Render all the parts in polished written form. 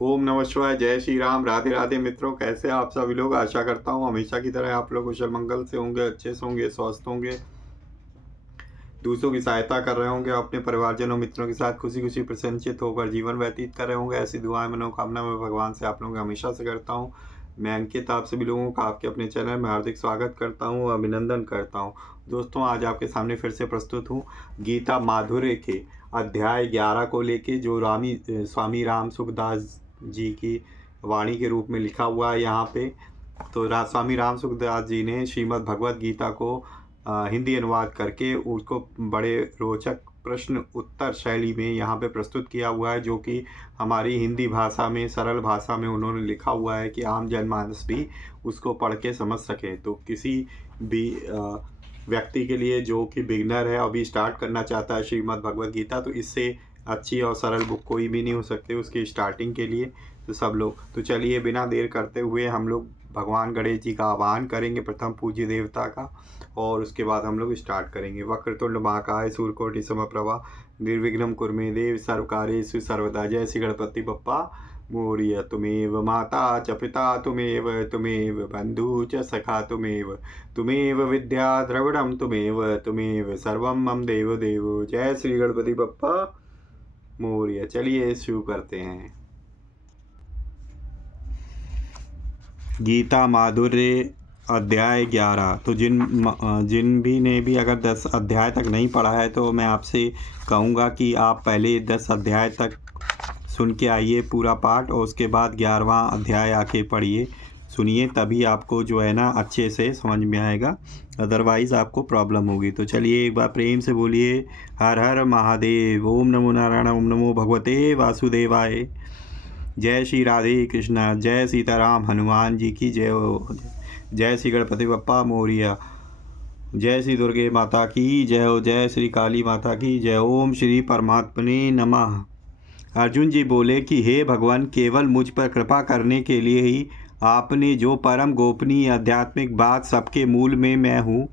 ओम नमः शिवाय। जय श्री राम। राधे राधे मित्रों, कैसे आप सभी लोग। आशा करता हूँ हमेशा की तरह आप लोग कुशल मंगल से होंगे, अच्छे से होंगे, स्वस्थ होंगे, दूसरों की सहायता कर रहे होंगे, अपने परिवारजनों मित्रों के साथ खुशी खुशी प्रसन्नचित होकर जीवन व्यतीत कर रहे होंगे। ऐसी दुआएं मनोकामना मैं भगवान से आप लोगों की हमेशा से करता हूँ। मैं अंकित आप सभी लोगों का आपके अपने चैनल में हार्दिक स्वागत करता हूँ, अभिनंदन करता हूँ। दोस्तों, आज आपके सामने फिर से प्रस्तुत हूँ गीता माधुर्य के अध्याय 11 को लेके, जो स्वामी राम सुखदास जी की वाणी के रूप में लिखा हुआ है यहाँ पे। तो स्वामी राम सुखदास जी ने श्रीमद् भगवद गीता को हिंदी अनुवाद करके उसको बड़े रोचक प्रश्न उत्तर शैली में यहाँ पे प्रस्तुत किया हुआ है, जो कि हमारी हिंदी भाषा में, सरल भाषा में उन्होंने लिखा हुआ है कि आम जनमानस भी उसको पढ़ के समझ सके। तो किसी भी व्यक्ति के लिए जो कि बिगनर है, अभी स्टार्ट करना चाहता है श्रीमद् भगवद गीता, तो इससे अच्छी और सरल बुक कोई भी नहीं हो सकती उसकी स्टार्टिंग के लिए। तो सब लोग, तो चलिए बिना देर करते हुए हम लोग भगवान गणेश जी का आह्वान करेंगे, प्रथम पूज्य देवता का, और उसके बाद हम लोग स्टार्ट करेंगे। वक्रतुंड महाकाय सूर्यकोटि समप्रभा निर्विघ्नं कुरु मे देव सर्वकार्येषु सर्वदा। जय श्री गणपति बप्पा मोरया। तुमेव माता च पिता तुमेव बंधु च सखा तुमेव विद्या द्रविड़ं तुमेव सर्वं मम देव देव। जय श्री गणपति बप्पा मोरया। चलिए शुरू करते हैं। गीता माधुर्य अध्याय 11। तो जिन भी ने भी अगर 10 अध्याय तक नहीं पढ़ा है, तो मैं आपसे कहूँगा कि आप पहले 10 अध्याय तक सुन के आइए पूरा पाठ, और उसके बाद 11वां अध्याय आके पढ़िए, सुनिए, तभी आपको जो है ना अच्छे से समझ में आएगा, अदरवाइज़ आपको प्रॉब्लम होगी। तो चलिए एक बार प्रेम से बोलिए, हर हर महादेव। ओम नमो नारायण। ओम नमो भगवते वासुदेवाय। जय श्री राधे कृष्णा। जय सीताराम हनुमान जी की जय हो। जय श्री गणपति बप्पा मोरिया। जय श्री दुर्गे माता की जय हो। जय श्री काली माता की जय। ओम श्री परमात्मने नमः। अर्जुन जी बोले कि हे भगवान, केवल मुझ पर कृपा करने के लिए ही आपने जो परम गोपनीय आध्यात्मिक बात सबके मूल में मैं हूँ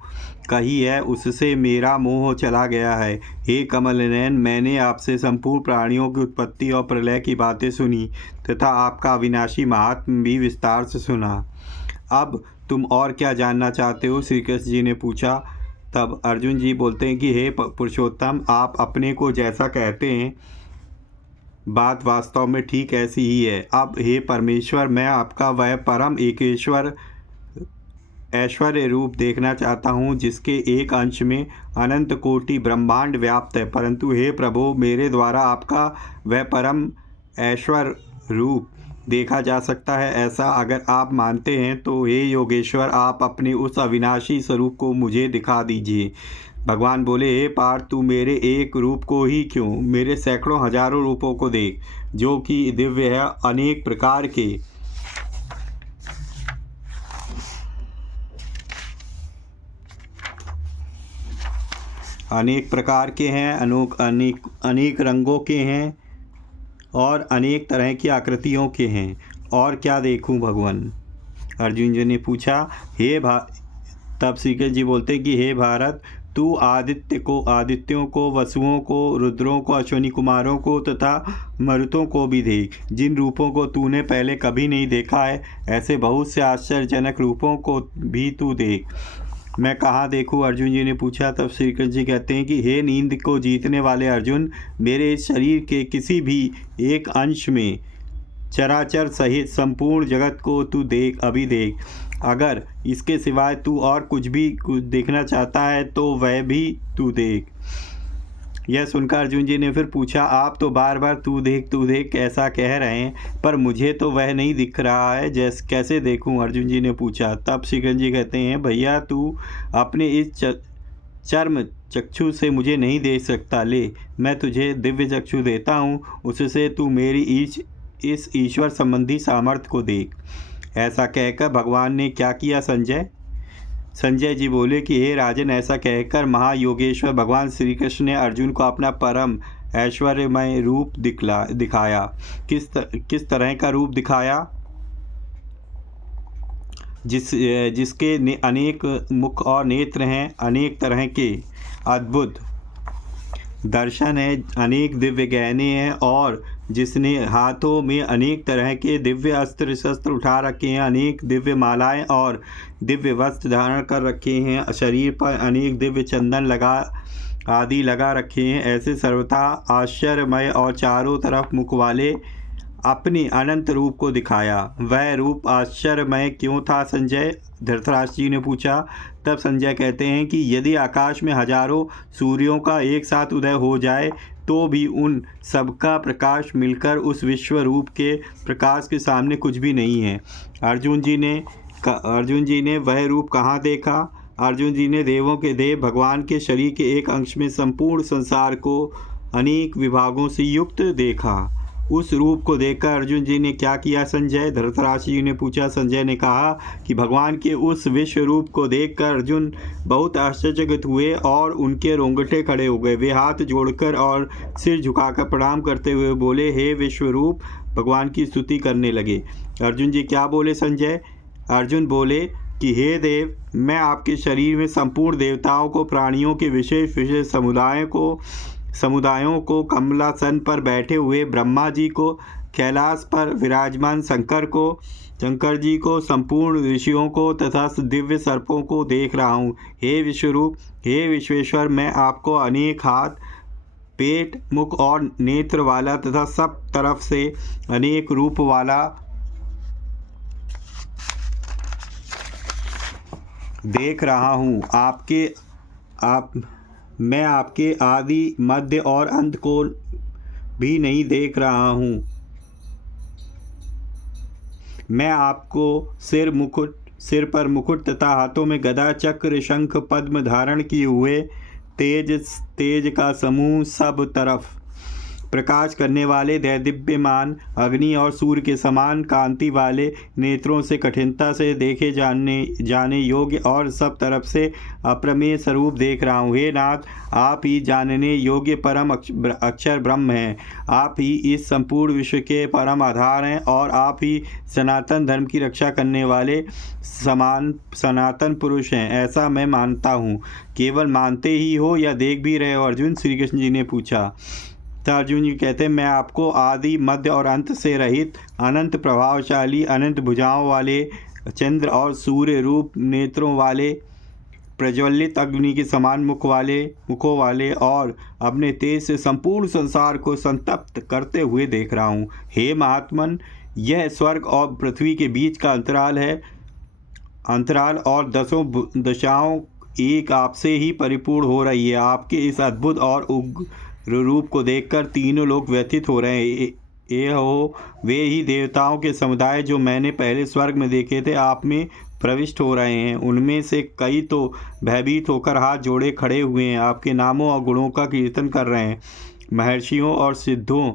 कही है, उससे मेरा मोह चला गया है। हे कमल नयन, मैंने आपसे संपूर्ण प्राणियों की उत्पत्ति और प्रलय की बातें सुनी तथा आपका अविनाशी महात्म्य भी विस्तार से सुना। अब तुम और क्या जानना चाहते हो? श्री कृष्ण जी ने पूछा। तब अर्जुन जी बोलते हैं कि हे पुरुषोत्तम, आप अपने को जैसा कहते हैं, बात वास्तव में ठीक ऐसी ही है। अब हे परमेश्वर, मैं आपका वह परम एकेश्वर ऐश्वर्य रूप देखना चाहता हूँ, जिसके एक अंश में अनंत कोटि ब्रह्मांड व्याप्त है। परंतु हे प्रभु, मेरे द्वारा आपका वह परम ऐश्वर्य रूप देखा जा सकता है, ऐसा अगर आप मानते हैं तो हे योगेश्वर, आप अपने उस अविनाशी स्वरूप को मुझे दिखा दीजिए। भगवान बोले, हे पार्थ, तू मेरे एक रूप को ही क्यों, मेरे सैकड़ों हजारों रूपों को देख, जो कि दिव्य है, अनेक प्रकार के हैं, अनेक रंगों के हैं और अनेक तरह की आकृतियों के हैं। और क्या देखूं भगवान? अर्जुन जी ने पूछा। तब श्री कृष्ण जी बोलते हैं कि हे भारत, तू आदित्यों को, वसुओं को, रुद्रों को, अश्विनी कुमारों को तथा मरुतों को भी देख, जिन रूपों को तूने पहले कभी नहीं देखा है, ऐसे बहुत से आश्चर्यजनक रूपों को भी तू देख। मैं कहाँ देखूँ? अर्जुन जी ने पूछा। तब श्री कृष्ण जी कहते हैं कि हे नींद को जीतने वाले अर्जुन, मेरे इस शरीर के किसी भी एक अंश में चराचर सहित संपूर्ण जगत को तू देख, अभी देख। अगर इसके सिवाय तू और कुछ देखना चाहता है तो वह भी तू देख। यह सुनकर अर्जुन जी ने फिर पूछा, आप तो बार बार तू देख ऐसा कह रहे हैं, पर मुझे तो वह नहीं दिख रहा है, कैसे देखूं? अर्जुन जी ने पूछा। तब श्री कृष्ण जी कहते हैं, भैया, तू अपने इस चर्म चक्षु से मुझे नहीं देख सकता। ले, मैं तुझे दिव्य चक्षु देता हूँ, उससे तू मेरी इस ईश्वर संबंधी सामर्थ्य को देख। ऐसा कहकर भगवान ने क्या किया संजय जी बोले कि हे राजन, ऐसा कहकर महायोगेश्वर भगवान श्री कृष्ण ने अर्जुन को अपना परम ऐश्वर्यमय रूप दिखाया। किस तरह का रूप दिखाया? जिसके अनेक मुख और नेत्र हैं, अनेक तरह के अद्भुत दर्शन है, अनेक दिव्य गहने हैं और जिसने हाथों में अनेक तरह के दिव्य अस्त्र शस्त्र उठा रखे हैं, अनेक दिव्य मालाएं और दिव्य वस्त्र धारण कर रखे हैं, शरीर पर अनेक दिव्य चंदन आदि लगा रखे हैं, ऐसे सर्वथा आश्चर्यमय और चारों तरफ मुख वाले अपने अनंत रूप को दिखाया। वह रूप आश्चर्यमय क्यों था संजय? धृतराष्ट्र जी ने पूछा। तब संजय कहते हैं कि यदि आकाश में हजारों सूर्यों का एक साथ उदय हो जाए तो भी उन सबका प्रकाश मिलकर उस विश्व रूप के प्रकाश के सामने कुछ भी नहीं है। अर्जुन जी ने वह रूप कहाँ देखा? अर्जुन जी ने देवों के देव भगवान के शरीर के एक अंश में संपूर्ण संसार को अनेक विभागों से युक्त देखा। उस रूप को देखकर अर्जुन जी ने क्या किया संजय? धृतराष्ट्र जी ने पूछा। संजय ने कहा कि भगवान के उस विश्व रूप को देखकर अर्जुन बहुत आश्चर्यचकित हुए और उनके रोंगटे खड़े हो गए। वे हाथ जोड़कर और सिर झुकाकर प्रणाम करते हुए बोले, हे विश्व रूप, भगवान की स्तुति करने लगे। अर्जुन जी क्या बोले संजय? अर्जुन बोले कि हे देव, मैं आपके शरीर में संपूर्ण देवताओं को, प्राणियों के विशेष विशेष समुदायों को, कमलासन पर बैठे हुए ब्रह्मा जी को, कैलाश पर विराजमान शंकर जी को, संपूर्ण ऋषियों को तथा दिव्य सर्पों को देख रहा हूँ। हे विश्वरूप, हे विश्वेश्वर, मैं आपको अनेक हाथ, पेट, मुख और नेत्र वाला तथा सब तरफ से अनेक रूप वाला देख रहा हूँ। मैं आपके आदि, मध्य और अंत को भी नहीं देख रहा हूँ। मैं आपको सिर पर मुकुट तथा हाथों में गदा, चक्र, शंख, पद्म धारण किए हुए तेज का समूह, सब तरफ प्रकाश करने वाले, दैदीप्यमान अग्नि और सूर्य के समान कांति वाले नेत्रों से कठिनता से देखे जाने योग्य और सब तरफ से अप्रमेय स्वरूप देख रहा हूँ। हे नाथ, आप ही जानने योग्य परम अक्षर ब्रह्म हैं। आप ही इस संपूर्ण विश्व के परम आधार हैं और आप ही सनातन धर्म की रक्षा करने वाले सनातन पुरुष हैं, ऐसा मैं मानता हूँ। केवल मानते ही हो या देख भी रहे हो अर्जुन? श्री कृष्ण जी ने पूछा। तो अर्जुन जी कहते हैं, मैं आपको आदि, मध्य और अंत से रहित, अनंत प्रभावशाली, अनंत भुजाओं वाले, चंद्र और सूर्य रूप नेत्रों वाले, प्रज्वलित अग्नि के समान मुखों वाले और अपने तेज से संपूर्ण संसार को संतप्त करते हुए देख रहा हूँ। हे महात्मन, यह स्वर्ग और पृथ्वी के बीच का अंतराल और दसों दशाओं एक आपसे ही परिपूर्ण हो रही है। आपके इस अद्भुत और उग्र रूप को देखकर तीनों लोग व्यथित हो रहे हैं। ये हो वे ही देवताओं के समुदाय जो मैंने पहले स्वर्ग में देखे थे, आप में प्रविष्ट हो रहे हैं। उनमें से कई तो भयभीत होकर हाथ जोड़े खड़े हुए हैं, आपके नामों और गुणों का कीर्तन कर रहे हैं। महर्षियों और सिद्धों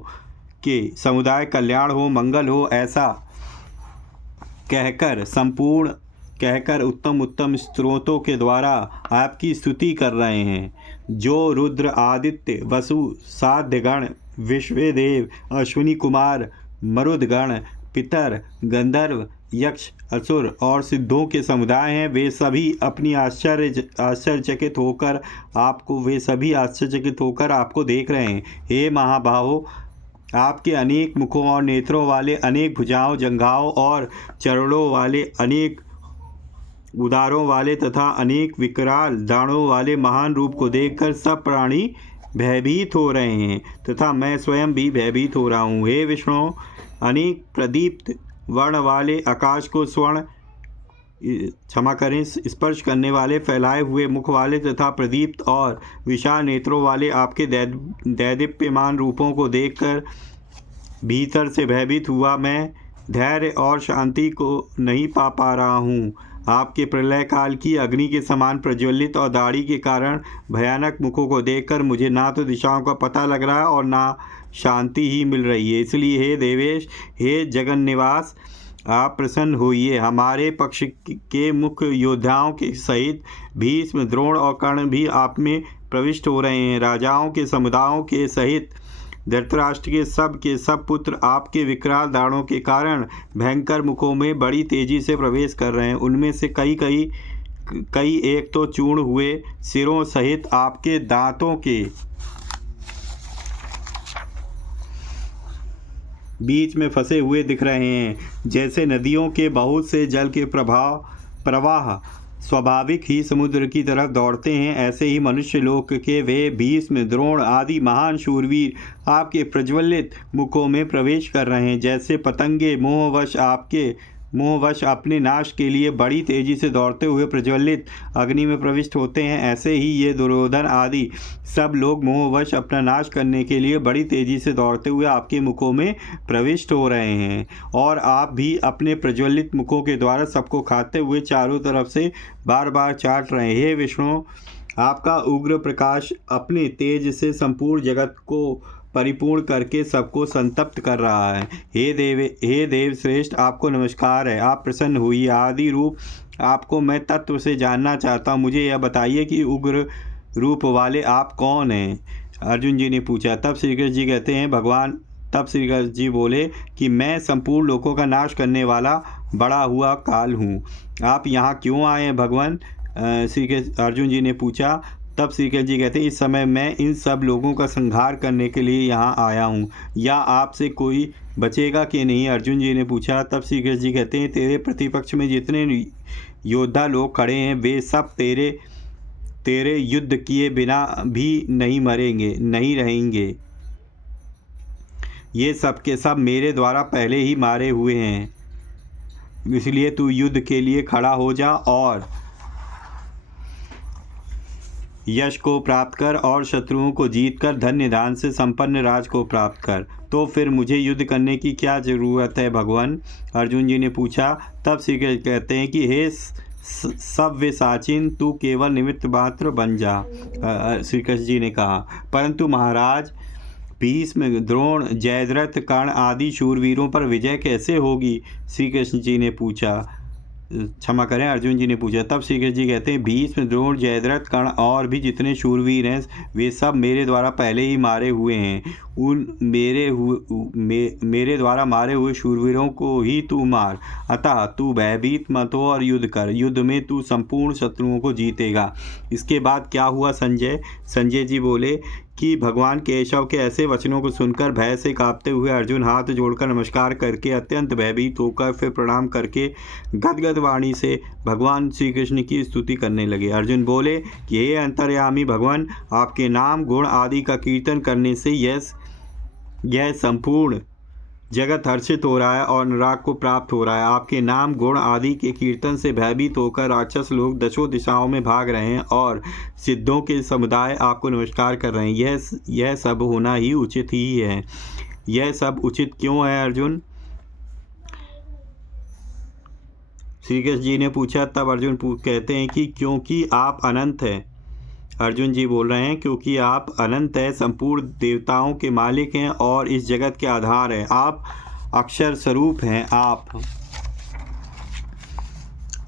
के समुदाय कल्याण हो, मंगल हो, ऐसा कहकर उत्तम स्त्रोतों के द्वारा आपकी स्तुति कर रहे हैं। जो रुद्र, आदित्य, वसु, साध्यगण, विश्वदेव, अश्विनी कुमार, मरुदगण, पितर, गंधर्व, यक्ष, असुर और सिद्धों के समुदाय हैं, वे सभी आश्चर्यचकित होकर आपको देख रहे हैं। हे महाबाहो, आपके अनेक मुखों और नेत्रों वाले, अनेक भुजाओं, जंघाओं और चरणों वाले, अनेक उदारों वाले तथा अनेक विकराल दाढ़ों वाले महान रूप को देखकर सब प्राणी भयभीत हो रहे हैं तथा मैं स्वयं भी भयभीत हो रहा हूँ। हे विष्णु, अनेक प्रदीप्त वर्ण वाले, आकाश को स्पर्श करने वाले, फैलाए हुए मुख वाले तथा प्रदीप्त और विशाल नेत्रों वाले आपके दैदीप्यमान रूपों को देखकर भीतर से भयभीत हुआ मैं धैर्य और शांति को नहीं पा रहा हूँ। आपके प्रलय काल की अग्नि के समान प्रज्वलित और दाढ़ी के कारण भयानक मुखों को देखकर मुझे ना तो दिशाओं का पता लग रहा है और ना शांति ही मिल रही है। इसलिए हे देवेश, हे जगन निवास, आप प्रसन्न होइए। हमारे पक्ष के मुख्य योद्धाओं के सहित भीष्म, द्रोण और कर्ण भी आप में प्रविष्ट हो रहे हैं। राजाओं के समुदायों के सहित धृतराष्ट्र के सब पुत्र आपके विकराल दाढ़ों के कारण भयंकर मुखों में बड़ी तेजी से प्रवेश कर रहे हैं। उनमें से कई एक तो चूर्ण हुए सिरों सहित आपके दांतों के बीच में फंसे हुए दिख रहे हैं। जैसे नदियों के बहुत से जल के प्रवाह स्वाभाविक ही समुद्र की तरफ दौड़ते हैं, ऐसे ही मनुष्य लोक के वे भीष्म, द्रोण आदि महान शूरवीर आपके प्रज्वलित मुखों में प्रवेश कर रहे हैं। जैसे पतंगे मोहवश अपने नाश के लिए बड़ी तेजी से दौड़ते हुए प्रज्वलित अग्नि में प्रविष्ट होते हैं, ऐसे ही ये दुर्योधन आदि सब लोग मोहवश अपना नाश करने के लिए बड़ी तेजी से दौड़ते हुए आपके मुखों में प्रविष्ट हो रहे हैं। और आप भी अपने प्रज्वलित मुखों के द्वारा सबको खाते हुए चारों तरफ से बार बार चाट रहे हैं। हे विष्णु, आपका उग्र प्रकाश अपने तेज से संपूर्ण जगत को परिपूर्ण करके सबको संतप्त कर रहा है। हे देव श्रेष्ठ, आपको नमस्कार है। आप प्रसन्न हुई। आदि रूप आपको मैं तत्व से जानना चाहता हूँ। मुझे यह बताइए कि उग्र रूप वाले आप कौन हैं? अर्जुन जी ने पूछा। तब श्री कृष्ण जी कहते हैं तब श्री कृष्ण जी बोले कि मैं संपूर्ण लोकों का नाश करने वाला बड़ा हुआ काल हूँ। आप यहाँ क्यों आए हैं भगवान? अर्जुन जी ने पूछा। तब श्री कृष्ण जी कहते हैं, इस समय मैं इन सब लोगों का संहार करने के लिए यहाँ आया हूँ। या आपसे कोई बचेगा कि नहीं? अर्जुन जी ने पूछा। तब श्री कृष्ण जी कहते हैं, तेरे प्रतिपक्ष में जितने योद्धा लोग खड़े हैं वे सब तेरे युद्ध किए बिना भी नहीं मरेंगे, नहीं रहेंगे। ये सब के सब मेरे द्वारा पहले ही मारे हुए हैं। इसलिए तू युद्ध के लिए खड़ा हो जा और यश को प्राप्त कर और शत्रुओं को जीतकर धन्य दान से संपन्न राज को प्राप्त कर। तो फिर मुझे युद्ध करने की क्या ज़रूरत है भगवान? अर्जुन जी ने पूछा। तब श्री कृष्ण कहते हैं कि हे सव्यसाचिन, तू केवल निमित्त मात्र बन जा। श्री कृष्ण जी ने कहा, परंतु महाराज भीष्म, द्रोण, जयद्रथ, कर्ण आदि शूरवीरों पर विजय कैसे होगी? श्री कृष्ण जी ने पूछा। क्षमा करें, अर्जुन जी ने पूछा। तब श्री कृष्ण जी कहते हैं, भीष्म, द्रोण, जयद्रथ, कर्ण और भी जितने शूरवीर हैं वे सब मेरे द्वारा पहले ही मारे हुए हैं। उन मेरे द्वारा मारे हुए शूरवीरों को ही तू मार। अतः तू भयभीत मत हो और युद्ध कर। युद्ध में तू संपूर्ण शत्रुओं को जीतेगा। इसके बाद क्या हुआ संजय? संजय जी बोले कि भगवान केशव के ऐसे वचनों को सुनकर भय से कांपते हुए अर्जुन हाथ जोड़कर नमस्कार करके अत्यंत भयभीत होकर फिर प्रणाम करके गदगद वाणी से भगवान श्री कृष्ण की स्तुति करने लगे। अर्जुन बोले कि हे अंतर्यामी भगवान, आपके नाम गुण आदि का कीर्तन करने से यह संपूर्ण जगत हर्षित हो रहा है और अनुराग को प्राप्त हो रहा है। आपके नाम गुण आदि के कीर्तन से भयभीत होकर राक्षस लोग दशों दिशाओं में भाग रहे हैं और सिद्धों के समुदाय आपको नमस्कार कर रहे हैं। यह सब होना ही उचित ही है। यह सब उचित क्यों है अर्जुन? श्री कृष्ण जी ने पूछा। तब अर्जुन कहते हैं कि क्योंकि आप अनंत हैं। अर्जुन जी बोल रहे हैं, क्योंकि आप अनंत हैं, संपूर्ण देवताओं के मालिक हैं और इस जगत के आधार हैं। आप अक्षर स्वरूप हैं।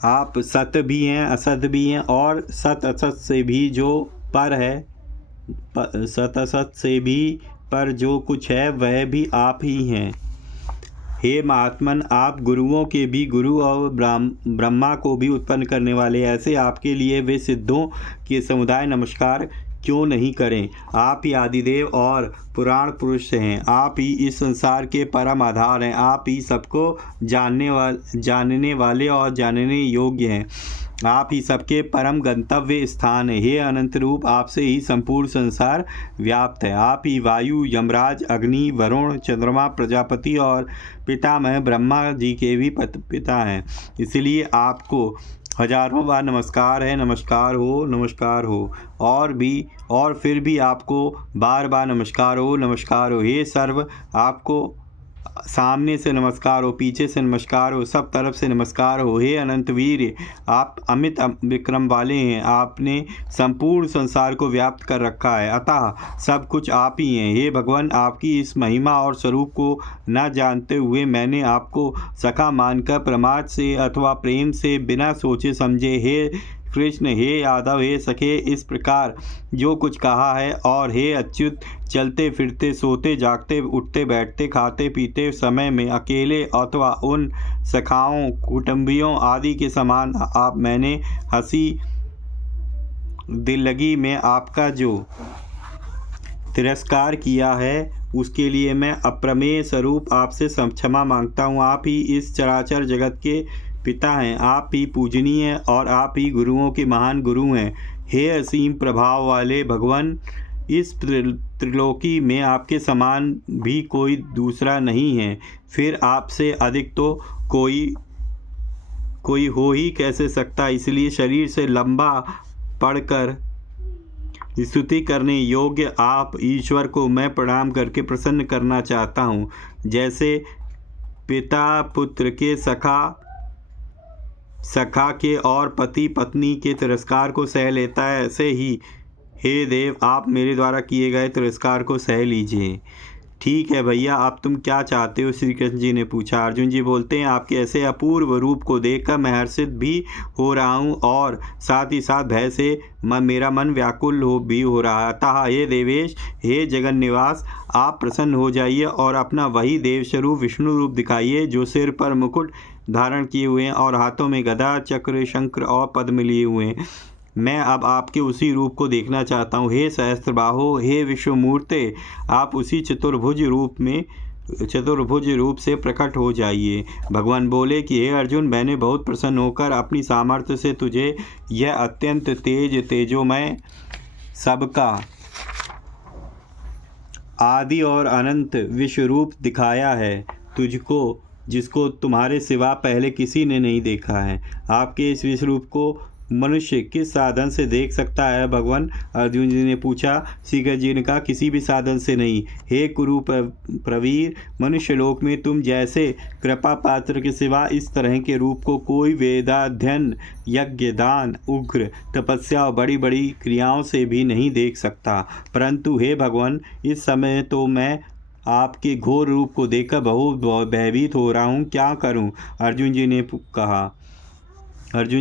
आप सत्य भी हैं, असत भी हैं और सत असत से भी जो पर है, सत असत से भी पर जो कुछ है वह भी आप ही हैं। हे महात्मन, आप गुरुओं के भी गुरु और ब्रह्मा को भी उत्पन्न करने वाले, ऐसे आपके लिए वे सिद्धों के समुदाय नमस्कार क्यों नहीं करें? आप ही आदिदेव और पुराण पुरुष हैं। आप ही इस संसार के परम आधार हैं। आप ही सबको जानने वाले और जानने योग्य हैं। आप ही सबके परम गंतव्य स्थान है। हे अनंत रूप, आपसे ही संपूर्ण संसार व्याप्त है। आप ही वायु, यमराज, अग्नि, वरुण, चंद्रमा, प्रजापति और पितामह ब्रह्मा जी के भी पिता हैं। इसलिए आपको हजारों बार नमस्कार है। नमस्कार हो, नमस्कार हो। और फिर भी आपको बार बार नमस्कार हो, नमस्कार हो। हे सर्व, आपको सामने से नमस्कार हो, पीछे से नमस्कार हो, सब तरफ से नमस्कार हो। हे अनंत वीर, आप अमित विक्रम वाले हैं। आपने संपूर्ण संसार को व्याप्त कर रखा है, अतः सब कुछ आप ही हैं। हे भगवान, आपकी इस महिमा और स्वरूप को न जानते हुए मैंने आपको सखा मानकर प्रमाद से अथवा प्रेम से बिना सोचे समझे हे कृष्ण, हे यादव, हे सखे, इस प्रकार जो कुछ कहा है। और हे अच्युत, चलते फिरते, सोते जागते, उठते बैठते, खाते पीते समय में अकेले अथवा उन सखाओं, कुटुंबियों आदि के समान आप मैंने हंसी दिल लगी में आपका जो तिरस्कार किया है उसके लिए मैं अप्रमेय स्वरूप आपसे क्षमा मांगता हूँ। आप ही इस चराचर जगत के पिता हैं, आप ही पूजनीय और आप ही गुरुओं के महान गुरु हैं। हे असीम प्रभाव वाले भगवान, इस त्रिलोकी में आपके समान भी कोई दूसरा नहीं है, फिर आपसे अधिक तो कोई हो ही कैसे सकता। इसलिए शरीर से लंबा पढ़कर स्तुति करने योग्य आप ईश्वर को मैं प्रणाम करके प्रसन्न करना चाहता हूँ। जैसे पिता पुत्र के सखा के और पति पत्नी के तिरस्कार को सह लेता है, ऐसे ही हे देव आप मेरे द्वारा किए गए तिरस्कार को सह लीजिए। ठीक है भैया, अब तुम क्या चाहते हो? श्री कृष्ण जी ने पूछा। अर्जुन जी बोलते हैं, आपके ऐसे अपूर्व रूप को देखकर मैं हर्षित भी हो रहा हूँ और साथ ही साथ भय से मेरा मन व्याकुल हो रहा है। अतः हे देवेश, हे जगन निवास, आप प्रसन्न हो जाइए और अपना वही देव स्वरूप विष्णु रूप दिखाइए जो सिर पर मुकुट धारण किए हुए हैं और हाथों में गदा चक्र शंकर और पद्म लिए हुए हैं। मैं अब आपके उसी रूप को देखना चाहता हूँ। हे सहस्त्रबाहो, हे विश्वमूर्ते, आप उसी चतुर्भुज रूप से प्रकट हो जाइए। भगवान बोले कि हे अर्जुन, मैंने बहुत प्रसन्न होकर अपनी सामर्थ्य से तुझे यह अत्यंत तेजोमय सबका आदि और अनंत विश्वरूप दिखाया है, जिसको तुम्हारे सिवा पहले किसी ने नहीं देखा है। आपके इस विश्वरूप को मनुष्य किस साधन से देख सकता है भगवान? अर्जुन जी ने पूछा। श्री कृष्ण जी ने कहा, किसी भी साधन से नहीं। हे कुरु प्रवीर, मनुष्य लोक में तुम जैसे कृपा पात्र के सिवा इस तरह के रूप को कोई वेदाध्ययन, यज्ञ, दान, उग्र तपस्या और बड़ी बड़ी क्रियाओं से भी नहीं देख सकता। परंतु हे भगवान, इस समय तो मैं आपके घोर रूप को देखकर बहुत भयभीत हो रहा हूँ, क्या करूँ? अर्जुन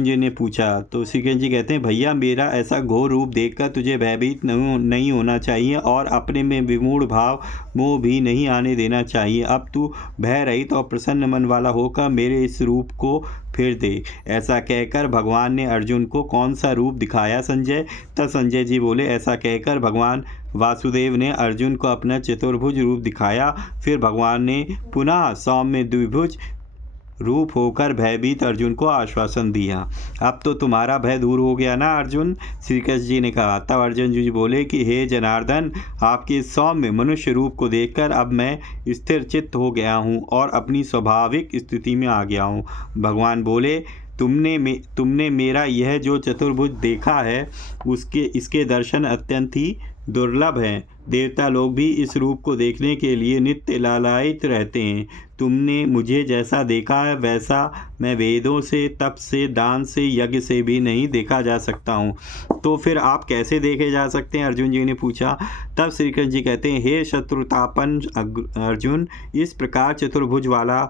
जी ने पूछा। तो श्री कृष्ण जी कहते हैं, भैया मेरा ऐसा घोर रूप देखकर तुझे भयभीत नहीं होना चाहिए और अपने में विमूढ़ भाव मोह भी नहीं आने देना चाहिए। अब तू भय रहित और प्रसन्न मन वाला होकर मेरे इस रूप को फिर दे। ऐसा कहकर भगवान ने अर्जुन को कौन सा रूप दिखाया संजय? तब संजय जी बोले, ऐसा कहकर भगवान वासुदेव ने अर्जुन को अपना चतुर्भुज रूप दिखाया। फिर भगवान ने पुनः सौम्य द्विभुज रूप होकर भयभीत अर्जुन को आश्वासन दिया। अब तो तुम्हारा भय दूर हो गया ना अर्जुन? श्री कृष्ण जी ने कहा। तब अर्जुन जी बोले कि हे जनार्दन, आपके सौम्य मनुष्य रूप को देखकर अब मैं स्थिर चित्त हो गया हूँ और अपनी स्वाभाविक स्थिति में आ गया हूँ। भगवान बोले, तुमने मेरा यह जो चतुर्भुज देखा है इसके दर्शन अत्यंत ही दुर्लभ हैं। देवता लोग भी इस रूप को देखने के लिए नित्य लालायित रहते हैं। तुमने मुझे जैसा देखा है वैसा मैं वेदों से, तप से, दान से, यज्ञ से भी नहीं देखा जा सकता हूँ। तो फिर आप कैसे देखे जा सकते हैं? अर्जुन जी ने पूछा। तब श्री कृष्ण जी कहते हैं, हे शत्रुतापन अर्जुन, इस प्रकार चतुर्भुज वाला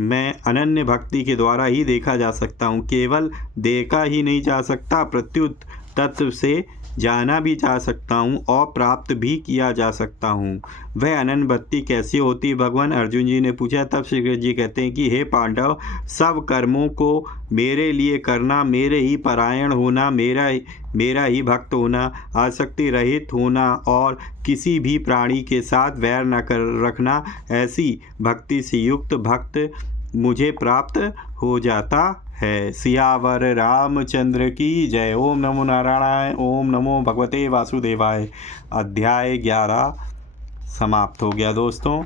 मैं अनन्य भक्ति के द्वारा ही देखा जा सकता हूँ। केवल देखा ही नहीं जा सकता, प्रत्युत तत्व से जाना भी जा सकता हूँ और प्राप्त भी किया जा सकता हूँ। वह अनन्य भक्ति कैसी होती है भगवान? अर्जुन जी ने पूछा। तब श्री कृष्ण जी कहते हैं कि हे पांडव, सब कर्मों को मेरे लिए करना, मेरे ही परायण होना, मेरा ही भक्त होना, आसक्ति रहित होना और किसी भी प्राणी के साथ वैर न कर रखना, ऐसी भक्ति से युक्त भक्त मुझे प्राप्त हो जाता है। सियावर रामचंद्र की जय। ओम नमो नारायणाय, ओम नमो भगवते वासुदेवाय। अध्याय 11 समाप्त हो गया दोस्तों।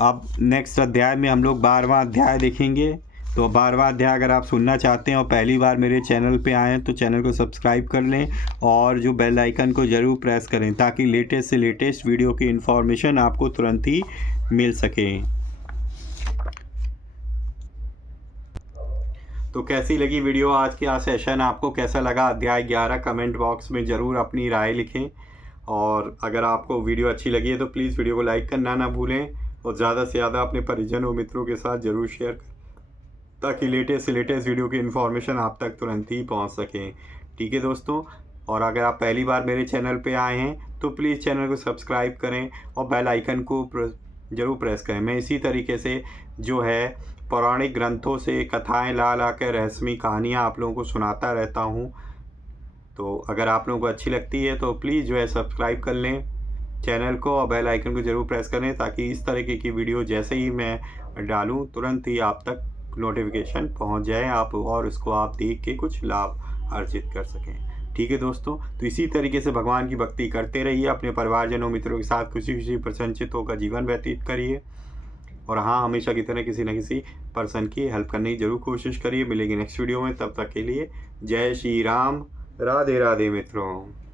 अब नेक्स्ट अध्याय में हम लोग 12वां अध्याय देखेंगे। तो 12वां अध्याय अगर आप सुनना चाहते हैं और पहली बार मेरे चैनल पे आएँ तो चैनल को सब्सक्राइब कर लें और जो बेल आइकन को ज़रूर प्रेस करें ताकि लेटेस्ट से लेटेस्ट वीडियो की इन्फॉर्मेशन आपको तुरंत ही मिल सके। तो कैसी लगी वीडियो आज का सेशन? आपको कैसा लगा अध्याय 11? कमेंट बॉक्स में ज़रूर अपनी राय लिखें और अगर आपको वीडियो अच्छी लगी है तो प्लीज़ वीडियो को लाइक करना ना भूलें और ज़्यादा से ज़्यादा अपने परिजनों मित्रों के साथ ज़रूर शेयर करें ताकि लेटेस्ट से लेटेस्ट वीडियो की इन्फॉर्मेशन आप तक तुरंत ही पहुंच सकें। ठीक है दोस्तों, और अगर आप पहली बार मेरे चैनल पे आए हैं तो प्लीज़ चैनल को सब्सक्राइब करें और बेल आइकन को ज़रूर प्रेस करें। मैं इसी तरीके से जो है पौराणिक ग्रंथों से कथाएं ला कर रहस्यमयी कहानियाँ आप लोगों को सुनाता रहता हूँ। तो अगर आप लोगों को अच्छी लगती है तो प्लीज़ जो है सब्सक्राइब कर लें चैनल को और बेल आइकन को ज़रूर प्रेस करें ताकि इस तरीके की वीडियो जैसे ही मैं डालूँ तुरंत ही आप तक नोटिफिकेशन पहुंच जाए आप और उसको आप देख के कुछ लाभ अर्जित कर सकें। ठीक है दोस्तों, तो इसी तरीके से भगवान की भक्ति करते रहिए, अपने परिवारजनों मित्रों के साथ खुशी खुशी प्रसन्नचित होकर जीवन व्यतीत करिए और हाँ, हमेशा की तरह किसी न किसी पर्सन की हेल्प करने की ज़रूर कोशिश करिए। मिलेंगे नेक्स्ट वीडियो में, तब तक के लिए जय श्री राम, राधे राधे मित्रों।